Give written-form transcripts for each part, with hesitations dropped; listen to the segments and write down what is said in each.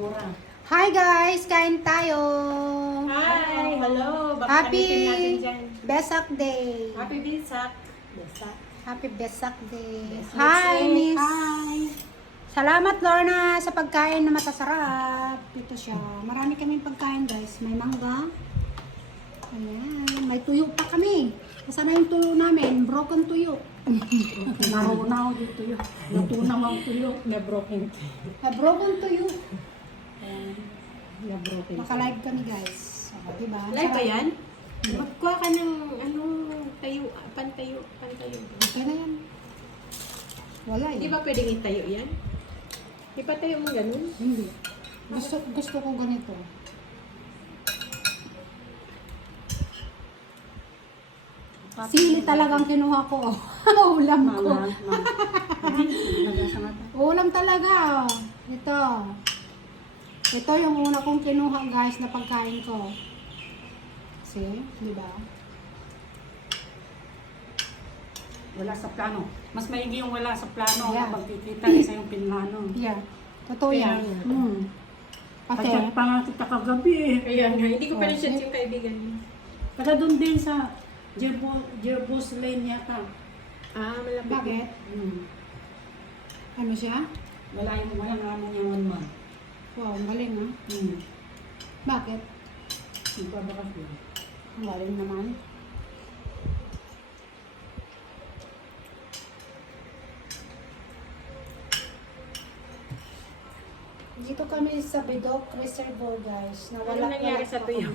Hi guys! Kain tayo! Hi! Hello! Baka Happy gamitin natin dyan. Besak Day! Happy Bisak! Bisak. Happy Besak Day! Let's Hi say Miss! hi! Salamat Lorna sa pagkain na matasarap. Ito siya. Marami kaming pagkain guys. May mangga. Ayan. May tuyo pa kami. Nasaan na yung tuyo namin? Broken tuyo. Narunaw yung tuyo. Natunaw ang tuyo. Na-broken. Broken tuyo. Na-broken. Naka-live kami guys. O, diba? Live ba Sarap. yan? Magkuha ka ng tayo, pantayo. Okay na yan. Wala Di eh. ba pwedeng itayo yan? Ipatayo mo ganun? Hindi. Gusto ko ganito. Sili talagang kinuha ko. Ulam ko. Ulam talaga. Ito. Ito yung una kong kinuha guys na pagkain ko. See? Di ba? Wala sa plano. Mas maigi yung wala sa plano. Yeah. Pagkikita kaysa yung pinlano. Yeah. Totoo yan. Kasi, Pagkat pa nga kita kagabi eh. Kaya nga, hindi ko pa rin siya yung kaibigan niya. Kada doon din sa Jerbus Lane yata. Malapit. bakit? Ano siya? Wala yung ano niya 1 month. Wow, ang galing ha. Bakit? Nagbabakas yun. Ang galing naman. Dito kami sa Bidok Reservoir guys. Ano Nawala nangyari sa tuyo?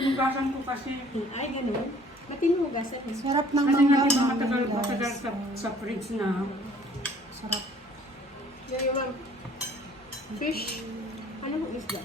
Hugasan ko kasi. Ay, ganun. Ba't tinuhugasan mo? Sarap ng Kasi nga mangga diba namin, matagal guys. sa fridge na. Sarap. Yung fish. Ano mo isda?